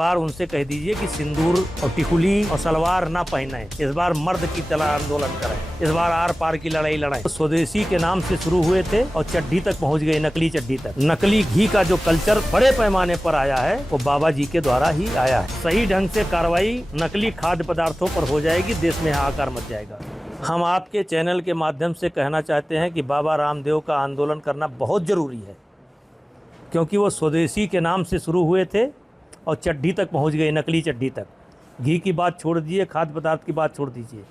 बार उनसे कह दीजिए कि सिंदूर और टिकुली और सलवार ना पहने। इस बार मर्द की तरह आंदोलन करें। इस बार आर पार की लड़ाई लड़ाएं। स्वदेशी के नाम से शुरू हुए थे और चड्ढी तक पहुंच गए, नकली चड्ढी तक। नकली घी का जो कल्चर बड़े पैमाने पर आया है वो बाबा जी के द्वारा ही आया है। सही ढंग से कार्रवाई नकली खाद्य पदार्थों पर हो जाएगी, देश में हाहाकार मच जाएगा। हम आपके चैनल के माध्यम से कहना चाहते हैं कि बाबा रामदेव का आंदोलन करना बहुत जरूरी है, क्योंकि वो स्वदेशी के नाम से शुरू हुए थे और चड्ढी तक पहुंच गए, नकली चड्ढी तक। घी की बात छोड़ दीजिए, खाद्य पदार्थ की बात छोड़ दीजिए।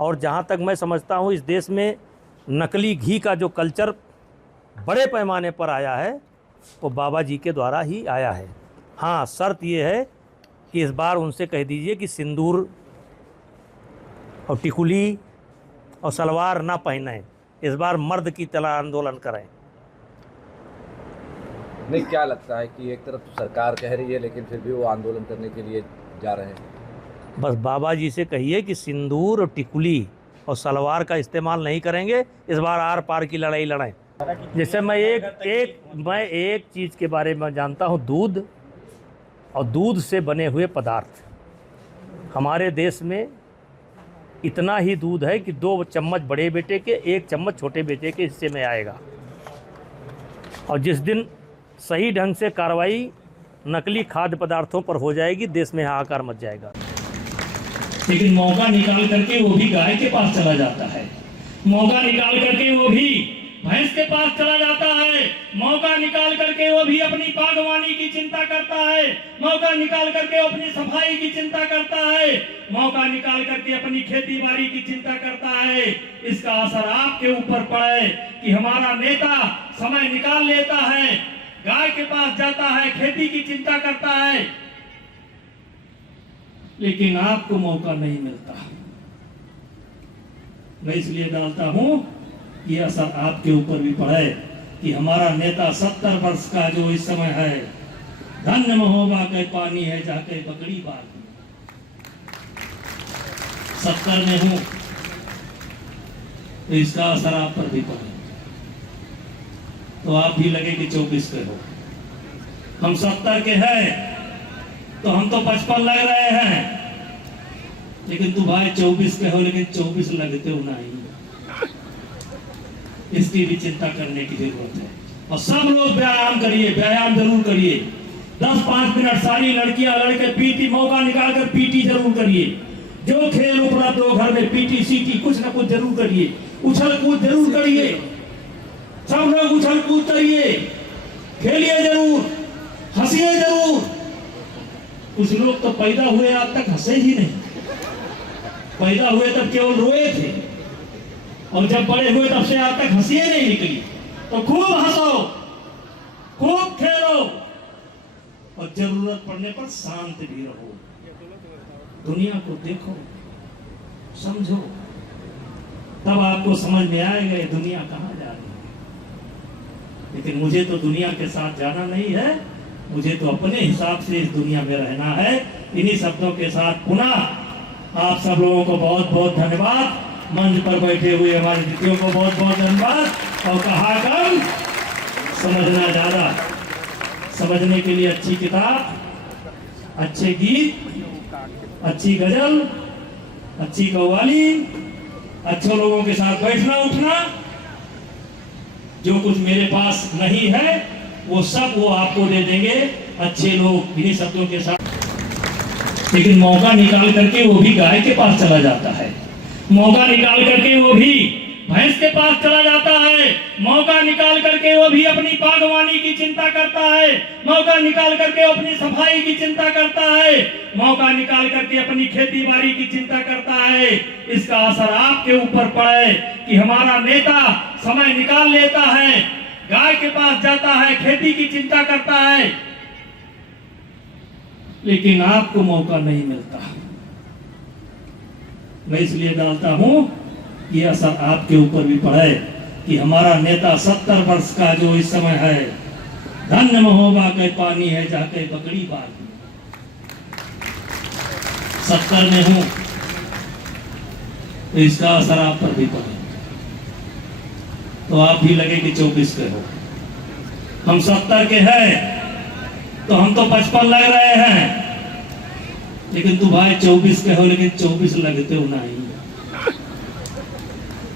और जहां तक मैं समझता हूं, इस देश में नकली घी का जो कल्चर बड़े पैमाने पर आया है वो बाबा जी के द्वारा ही आया है। हाँ, शर्त ये है कि इस बार उनसे कह दीजिए कि सिंदूर और टिकुली और सलवार ना पहने। इस बार मर्द की तरह आंदोलन करें। नहीं, क्या लगता है कि एक तरफ तो सरकार कह रही है लेकिन फिर भी वो आंदोलन करने के लिए जा रहे हैं? बस बाबा जी से कहिए कि सिंदूर और टिकुली और सलवार का इस्तेमाल नहीं करेंगे। इस बार आर पार की लड़ाई लड़ाएं। जैसे मैं एक चीज़ के बारे में जानता हूँ, दूध और दूध से बने हुए पदार्थ। हमारे देश में इतना ही दूध है कि 2 चम्मच बड़े बेटे के, 1 चम्मच छोटे बेटे के हिस्से में आएगा। और जिस दिन सही ढंग से कार्रवाई नकली खाद्य पदार्थों पर हो जाएगी, देश में हाहाकार मच जाएगा। लेकिन मौका निकाल करके वो भी गाय के पास चला जाता है, मौका निकाल करके वो भी भैंस के पास चला जाता है, मौका निकाल करके वो भी अपनी बागवानी की चिंता करता है, मौका निकाल करके अपनी सफाई की चिंता करता है, मौका निकाल करके अपनी खेती बाड़ी की चिंता करता है। इसका असर आपके ऊपर पड़े कि हमारा नेता समय निकाल लेता है, गाय के पास जाता है, खेती की चिंता करता है, लेकिन आपको मौका नहीं मिलता। मैं इसलिए डालता हूं कि असर आपके ऊपर भी पड़े कि हमारा नेता 70 वर्ष का जो इस समय है, धन्य महोबा के पानी है जाके बकरी बार 70 में हूं, तो इसका असर आप पर भी पड़े। तो आप भी लगे कि 24 के हो। हम 70 के हैं तो हम तो 55 लग रहे हैं, लेकिन तू भाई 24 के हो, लेकिन 24 लगते हो नहीं। इसकी भी चिंता करने की जरूरत है। और सब लोग व्यायाम करिए, व्यायाम जरूर करिए। 10-5 मिनट सारी लड़कियां लड़के पीटी, मौका निकाल कर पीटी जरूर करिए। जो खेल उपलब्ध हो घर में, पीटी सीटी कुछ ना कुछ जरूर करिए। उछल कूद जरूर करिए, सब लोग उछल कूद करिए, खेलिए जरूर, हंसिए जरूर। कुछ लोग तो पैदा हुए आज तक हंसे ही नहीं, पैदा हुए तब केवल रोए थे, और जब बड़े हुए तब से आज तक हंसिए नहीं निकली। तो खूब हंसो, खूब खेलो, और जरूरत पड़ने पर शांत भी रहो। दुनिया को देखो, समझो, तब आपको समझ में आएगा ये दुनिया कहां जा रही है। लेकिन मुझे तो दुनिया के साथ जाना नहीं है, मुझे तो अपने हिसाब से इस दुनिया में रहना है। इन्हीं शब्दों के साथ पुनः आप सब लोगों को बहुत बहुत धन्यवाद। मंच पर बैठे हुए हमारे अतिथियों को बहुत बहुत धन्यवाद। और कहा कम, समझना ज्यादा। समझने के लिए अच्छी किताब, अच्छे गीत, अच्छी गजल, अच्छी कव्वाली, अच्छे लोगों के साथ बैठना उठना। जो कुछ मेरे पास नहीं है वो सब वो आपको दे देंगे अच्छे लोग, इन्हीं शब्दों के साथ। लेकिन मौका निकाल करके वो भी गाय के पास चला जाता है, मौका निकाल करके वो भी भैंस के पास चला जाता है, मौका निकाल करके वो भी अपनी बागवानी की चिंता करता है, मौका निकाल करके अपनी सफाई की चिंता करता है, मौका निकाल करके अपनी खेती बाड़ी की चिंता करता है। इसका असर आपके ऊपर पड़े कि हमारा नेता समय निकाल लेता है, गाय के पास जाता है, खेती की चिंता करता है, लेकिन आपको मौका नहीं मिलता। मैं इसलिए डालता हूं कि असर आपके ऊपर भी पड़े कि हमारा नेता 70 वर्ष का जो इस समय है, धन्य महोबा के पानी है जाके बकरी बार 70 में हूं, तो इसका असर आप पर भी पड़े। तो आप भी लगे कि 24 के हो। हम 70 के हैं तो हम तो 55 लग रहे हैं, लेकिन तू भाई 24 के हो, लेकिन 24 लगते हो नहीं।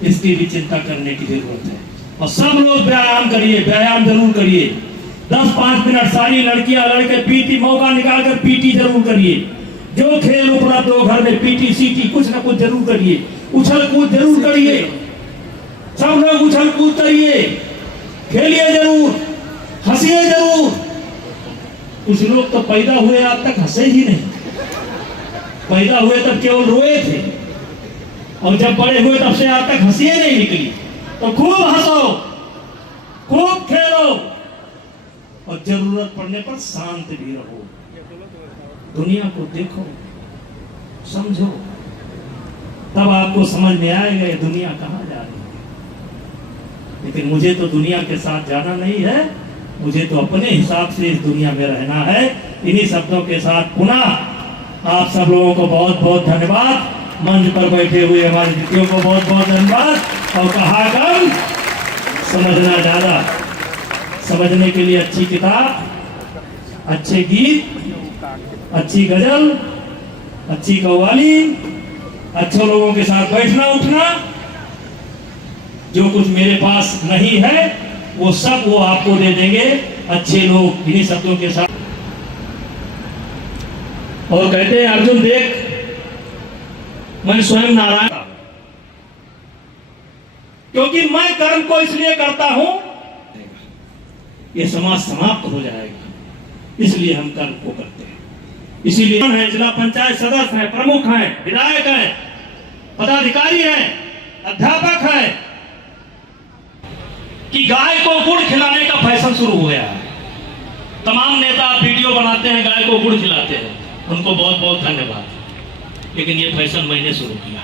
इसकी भी चिंता करने की जरूरत है। और सब लोग व्यायाम करिए, व्यायाम जरूर करिए। 10-5 मिनट सारी लड़कियां लड़के पीटी मौका निकाल कर पीटी जरूर करिए। जो खेल उपलब्ध हो घर में पीटी सीटी कुछ ना कुछ जरूर करिए। उछल कूद जरूर करिए, सब लोग उछल कूद करिए, खेलिए जरूर, हंसिए जरूर। कुछ लोग तो पैदा हुए आज तक हंसे ही नहीं, पैदा हुए तब केवल रोए थे, और जब बड़े हुए तब से आज तक हंसी नहीं निकली। तो खूब हंसो, खूब खेलो, और जरूरत पड़ने पर शांत भी रहो। दुनिया को देखो, समझो, तब आपको समझ में आएगा ये दुनिया कहाँ जा रही है। लेकिन मुझे तो दुनिया के साथ जाना नहीं है, मुझे तो अपने हिसाब से इस दुनिया में रहना है। इन्हीं शब्दों के साथ पुनः आप सब लोगों को बहुत बहुत धन्यवाद। मंच पर बैठे हुए हमारे अतिथियों को बहुत बहुत धन्यवाद। और कहा कम, समझना ज्यादा। समझने के लिए अच्छी किताब, अच्छे गीत, अच्छी गजल, अच्छी कव्वाली, अच्छे लोगों के साथ बैठना उठना। जो कुछ मेरे पास नहीं है वो सब वो आपको दे देंगे अच्छे लोग, इन्हीं शब्दों के साथ। और कहते हैं अर्जुन देख, मैं स्वयं नारायण, क्योंकि मैं कर्म को इसलिए करता हूं ये समाज समाप्त हो जाएगा, इसलिए हम कर्म को करते हैं। इसीलिए है, जिला पंचायत सदस्य हैं, प्रमुख हैं, विधायक हैं, पदाधिकारी हैं, अध्यापक हैं, कि गाय को गुड़ खिलाने का फैशन शुरू हो गया है। तमाम नेता वीडियो बनाते हैं, गाय को गुड़ खिलाते हैं, उनको बहुत बहुत धन्यवाद। लेकिन ये फैशन मैंने शुरू किया।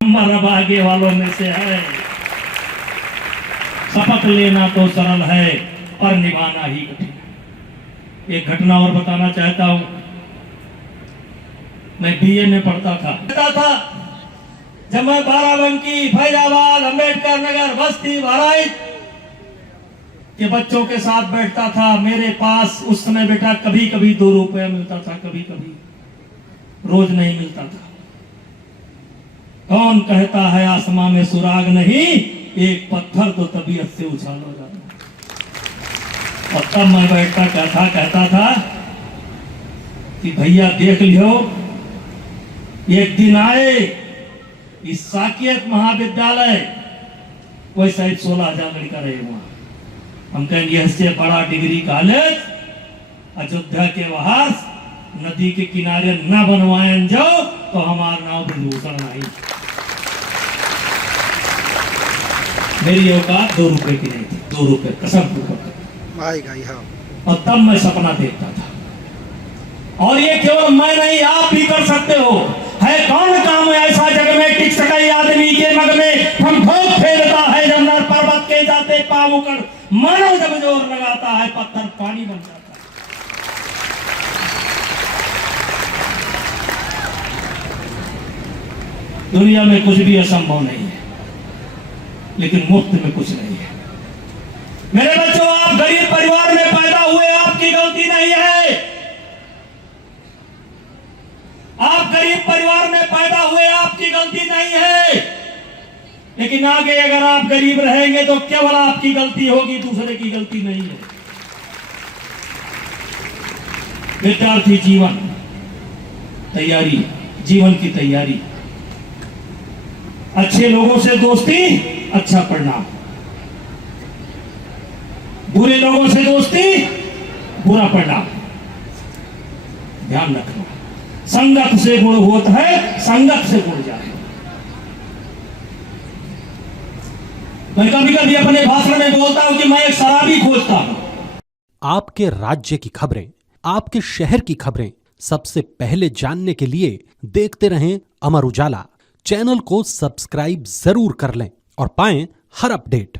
हमारा भाग्य वालों में से है। शपथ लेना तो सरल है पर निभाना ही कठिन है। एक घटना और बताना चाहता हूं। मैं बीए में पढ़ता था जब मैं बाराबंकी, फैजाबाद, अंबेडकर नगर, बस्ती, बहराइच के बच्चों के साथ बैठता था। मेरे पास उस समय बेटा कभी कभी 2 रुपया मिलता था, कभी कभी रोज नहीं मिलता था। कौन कहता है आसमां में सुराग नहीं, एक पत्थर तो तबीयत से उछाल हो जाता। और तब मैं बैठता कहता था कि भैया देख लियो, एक दिन आए इस साकेत महाविद्यालय, कोई शायद 16,000 लड़का रहे वहां। हम कहेंगे इससे बड़ा डिग्री कॉलेज अयोध्या के बाहर नदी के किनारे न बनवाएं जाओ तो हमारा नाम ब्रजभूषण नहीं। मेरी औकात 2 रुपए की नहीं थी, 2 रुपए कसम हाँ। और तब मैं सपना देखता था। और ये केवल मैं नहीं, आप भी कर सकते हो। है कौन काम ऐसा जग में टिक सके आदमी के मग में, हम भोग फेरता है जब नर पर्वत के जाते पाँव कर, मानव जब जोर लगाता है पत्थर पानी बन जाता है। दुनिया में कुछ भी असंभव नहीं है, लेकिन मुफ्त में कुछ नहीं है। मेरे बच्चों, आप गरीब परिवार में पैदा हुए, आपकी गलती नहीं है। आप गरीब परिवार में पैदा हुए, आपकी गलती नहीं है। लेकिन आगे अगर आप गरीब रहेंगे तो केवल आपकी गलती होगी, दूसरे की गलती नहीं है। विद्यार्थी जीवन तैयारी, जीवन की तैयारी, अच्छे लोगों से दोस्ती, अच्छा परिणाम। बुरे लोगों से दोस्ती, बुरा परिणाम। ध्यान रखना, संगत से गुण होता है, संगत से गुण जाए। मैं कभी कभी अपने भाषण में बोलता हूं कि मैं एक शराबी खोजता हूं। आपके राज्य की खबरें, आपके शहर की खबरें सबसे पहले जानने के लिए देखते रहें अमर उजाला। चैनल को सब्सक्राइब जरूर कर लें और पाएं हर अपडेट।